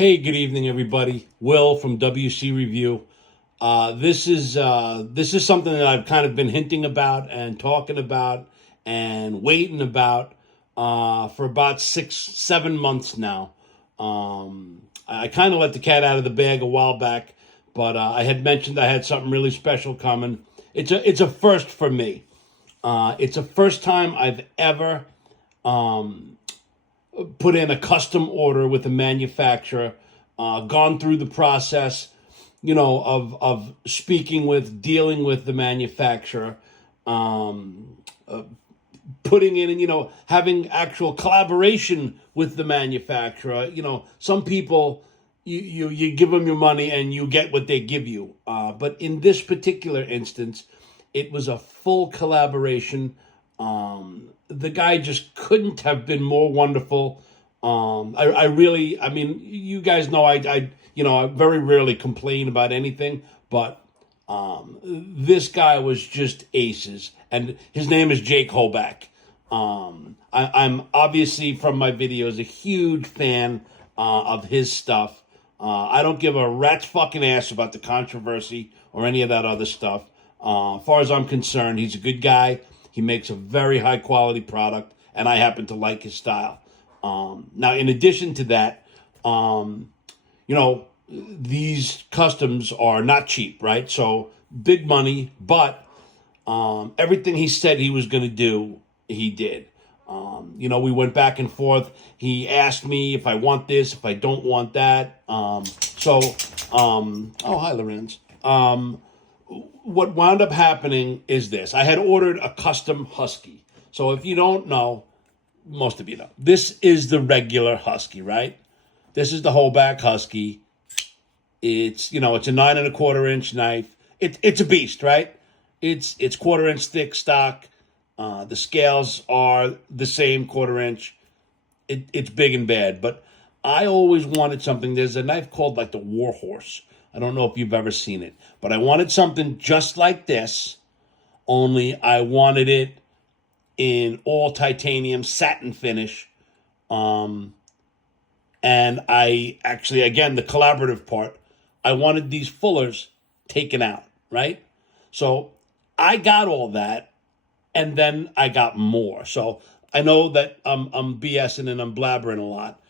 Hey, good evening, everybody. Will from WC Review. This is something that I've kind of been hinting about and talking about and waiting about for about 6, 7 months now. I kind of let the cat out of the bag a while back, but I had mentioned I had something really special coming. It's a first for me. It's the first time I've ever put in a custom order with a manufacturer, gone through the process, of speaking with, dealing with the manufacturer, putting in, and having actual collaboration with the manufacturer. Some people, you give them your money and you get what they give you. But in this particular instance, it was a full collaboration. The guy just couldn't have been more wonderful. I mean, you guys know I very rarely complain about anything, but this guy was just aces, and his name is Jake Hoback. I'm obviously from my videos a huge fan of his stuff. I don't give a rat's fucking ass about the controversy or any of that other stuff. As far as I'm concerned, he's a good guy. He makes a very high quality product, and I happen to like his style. Now, in addition to that, these customs are not cheap, right? So big money, but everything he said he was going to do, he did. We went back and forth. He asked me if I want this, if I don't want that. Oh, hi, Lorenz. What wound up happening is this. I had ordered a custom Husky. So if you don't know, most of you know, this is the regular Husky, right? This is the Hoback Husky. It's a 9¼ inch knife. It's a beast, right? It's 1/4 inch thick stock. The scales are the same 1/4 inch. It's big and bad, but I always wanted something. There's a knife called like the Warhorse. I don't know if you've ever seen it, but I wanted something just like this, only I wanted it in all titanium satin finish. And I actually, again, the collaborative part, I wanted these fullers taken out, right? So I got all that, and then I got more. So I know that I'm BSing and I'm blabbering a lot,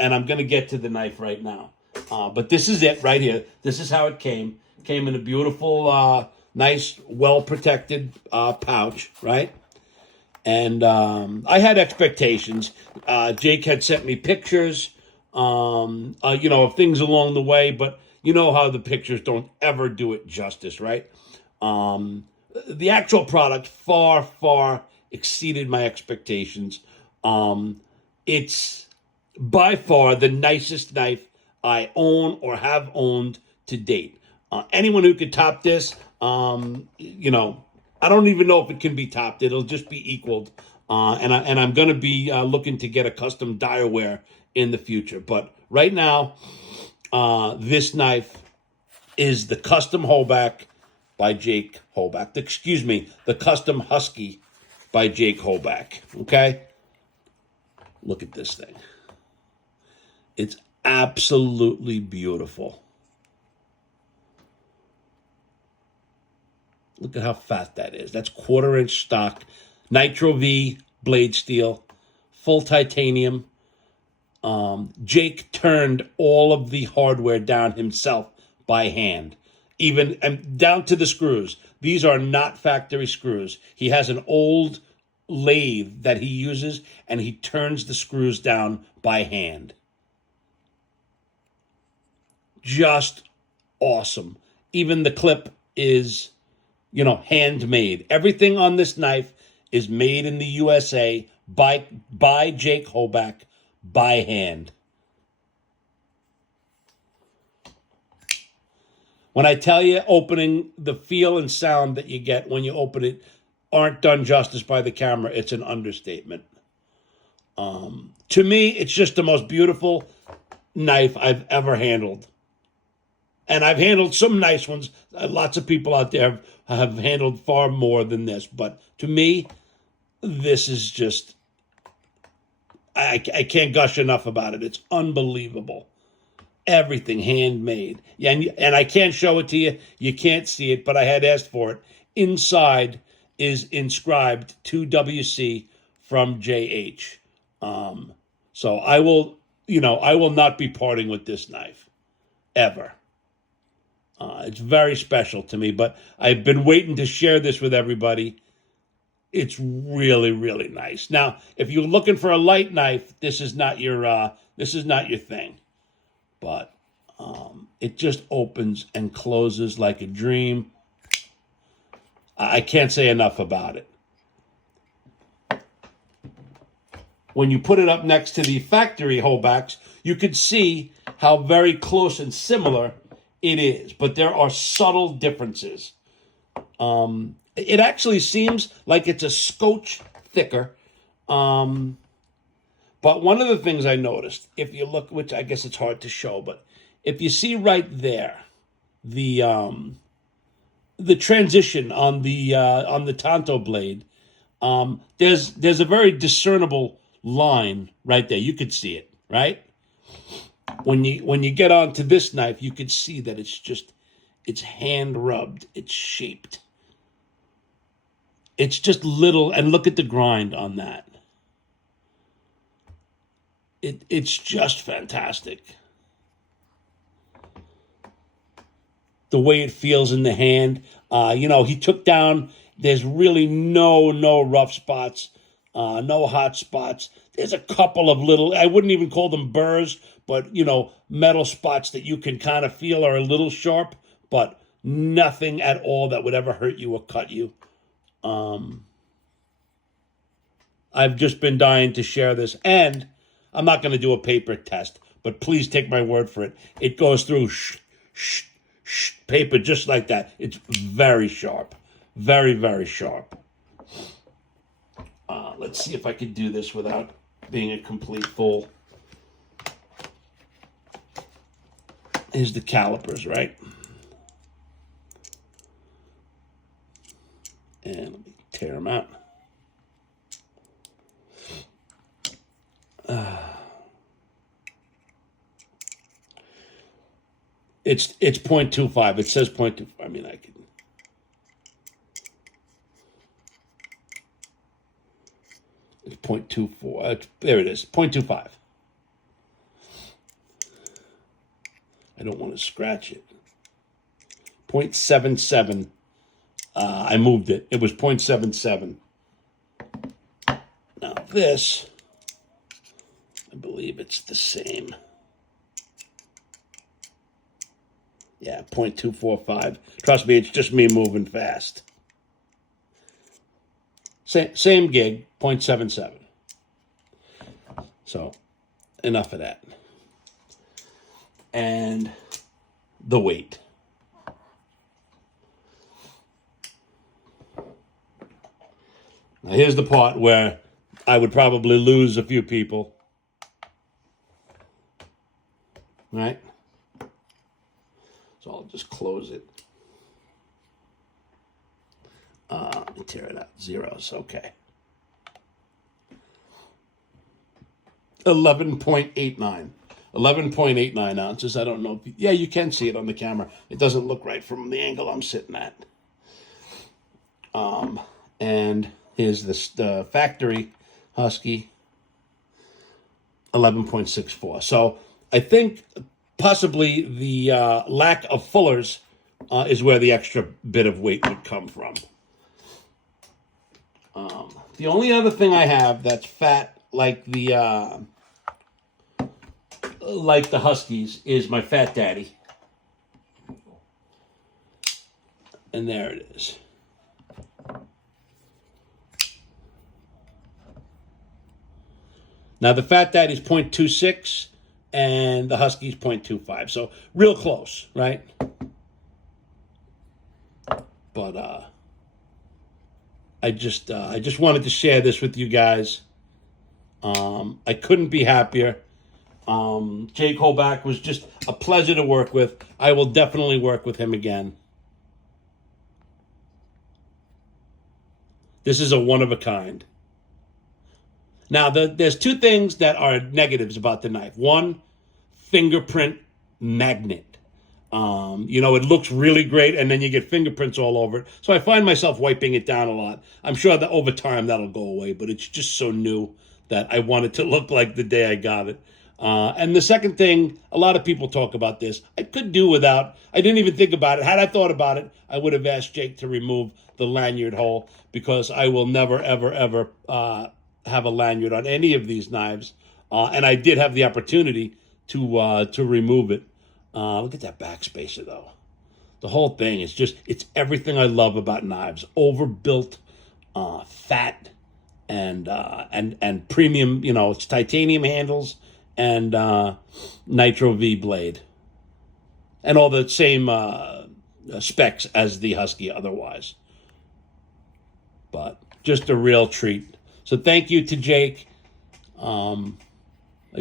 and I'm going to get to the knife right now. But this is it right here. This is how it came. Came in a beautiful, nice, well-protected pouch, right? And I had expectations. Jake had sent me pictures, of things along the way, but you know how the pictures don't ever do it justice, right? The actual product far, far exceeded my expectations. It's by far the nicest knife I own or have owned to date. Anyone who could top this, I don't even know if it can be topped. It'll just be equaled. And I'm going to be looking to get a custom direware in the future. But right now, this knife is the custom Hoback by Jake Hoback. The custom Husky by Jake Hoback. Okay? Look at this thing. It's absolutely beautiful. Look at how fat that is. That's 1/4 inch stock. Nitro V blade steel. Full titanium. Jake turned all of the hardware down himself by hand. Even and down to the screws. These are not factory screws. He has an old lathe that he uses, and he turns the screws down by hand. Just awesome. Even the clip is, handmade. Everything on this knife is made in the USA by Jake Hoback by hand. When I tell you opening, the feel and sound that you get when you open it aren't done justice by the camera, it's an understatement. To me, it's just the most beautiful knife I've ever handled. And I've handled some nice ones. Lots of people out there have handled far more than this. But to me, this is just, I can't gush enough about it. It's unbelievable. Everything handmade. Yeah, and I can't show it to you. You can't see it, but I had asked for it. Inside is inscribed to WC from JH. So I will not be parting with this knife ever. It's very special to me, but I've been waiting to share this with everybody. It's really, really nice. Now, if you're looking for a light knife, this is not your thing. But it just opens and closes like a dream. I can't say enough about it. When you put it up next to the factory Hobacks, you could see how very close and similar it is. But there are subtle differences. It actually seems like it's a scotch thicker. But one of the things I noticed, if you look, which I guess it's hard to show, but if you see right there, the transition on the Tanto blade, there's a very discernible line right there. You could see it, right? When you get onto this knife, you could see that it's hand rubbed, it's shaped. It's just little, and look at the grind on that. It's just fantastic. The way it feels in the hand. He took down, there's really no rough spots, no hot spots. There's a couple of little, I wouldn't even call them burrs, but, metal spots that you can kind of feel are a little sharp, but nothing at all that would ever hurt you or cut you. I've just been dying to share this, and I'm not going to do a paper test, but please take my word for it. It goes through paper just like that. It's very sharp. Very, very sharp. Let's see if I can do this without being a complete fool. Here's the calipers, right? And let me tear them out. It's 0.25. It says 0.25. I mean, I can. It's 0.24. There it is. 0.25. I don't want to scratch it. 0.77. I moved it. It was 0.77. Now this, I believe it's the same. Yeah, 0.245. Trust me, it's just me moving fast. Same gig, 0.77. So, enough of that. And the weight. Now here's the part where I would probably lose a few people. Right? So I'll just close it. Let me tear it out. Zeros, okay. 11.89. 11.89 ounces. I don't know. Yeah, you can see it on the camera. It doesn't look right from the angle I'm sitting at. And here's the factory Husky. 11.64. So I think possibly the lack of fullers is where the extra bit of weight would come from. The only other thing I have that's fat like the Huskies is my Fat Daddy. And there it is. Now the Fat Daddy's 0.26 and the Husky's 0.25. So real close, right? But I just wanted to share this with you guys. I couldn't be happier. Jake Hoback was just a pleasure to work with. I will definitely work with him again. This is a one of a kind. Now, there's two things that are negatives about the knife. One, fingerprint magnet. It looks really great, and then you get fingerprints all over it. So I find myself wiping it down a lot. I'm sure that over time that'll go away, but it's just so new that I want it to look like the day I got it. And the second thing, a lot of people talk about this. I could do without. I didn't even think about it. Had I thought about it, I would have asked Jake to remove the lanyard hole, because I will never, ever, ever have a lanyard on any of these knives. And I did have the opportunity to remove it. Look at that backspacer, though. The whole thing is it's everything I love about knives. Overbuilt, fat, and premium. It's titanium handles and nitro V blade, and all the same specs as the Husky otherwise. But just a real treat. So thank you to Jake. I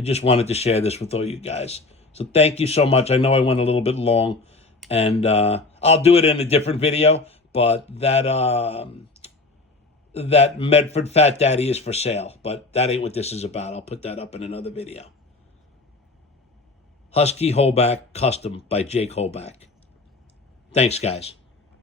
just wanted to share this with all you guys. So thank you so much. I know I went a little bit long, and I'll do it in a different video, but that Medford Fat Daddy is for sale, but that ain't what this is about. I'll put that up in another video. Husky Hoback Custom by Jake Hoback. Thanks, guys.